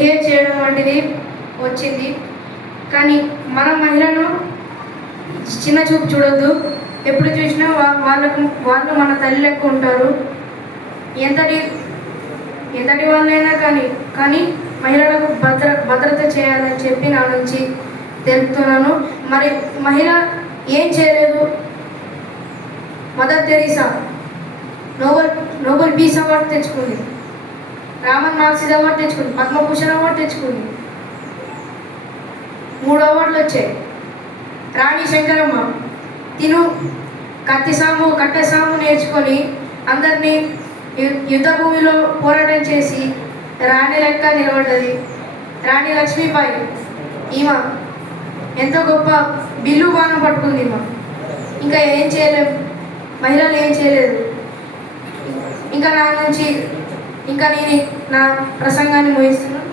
Behave చేయడం వంటిది వచ్చింది. కానీ మన మహిళను చిన్న చూపు చూడొద్దు. ఎప్పుడు చూసినా వాళ్ళు మన తల్లి లెక్క ఉంటారు. ఎంతటి వాళ్ళైనా కానీ మహిళలకు భద్రత చేయాలని చెప్పి నా నుంచి తెలుపుతున్నాను. మరి మహిళ ఏం చేయలేదు. Mother Teresa Nobel peace award తెచ్చుకుంది, రామన్ మార్క్సిస్ అవార్డు తెచ్చుకుంది, పద్మభూషణ్ అవార్డు తెచ్చుకుంది, 3 అవార్డులు వచ్చాయి. రాణి శంకరమ్మ తిను కట్టెసాము నేర్చుకొని అందరినీ యుద్ధ భూమిలో పోరాటం చేసి రాణి లెక్క నిలబడ్డది. రాణి లక్ష్మీబాయి ఈమె ఎంతో గొప్ప బిల్లు బాణం పట్టుకుంది. ఇంకా ఏం చేయలేము, మహిళలు ఏం చేయలేదు. ఇంకా నేను నా ప్రసంగాన్ని ముగిస్తున్నాను.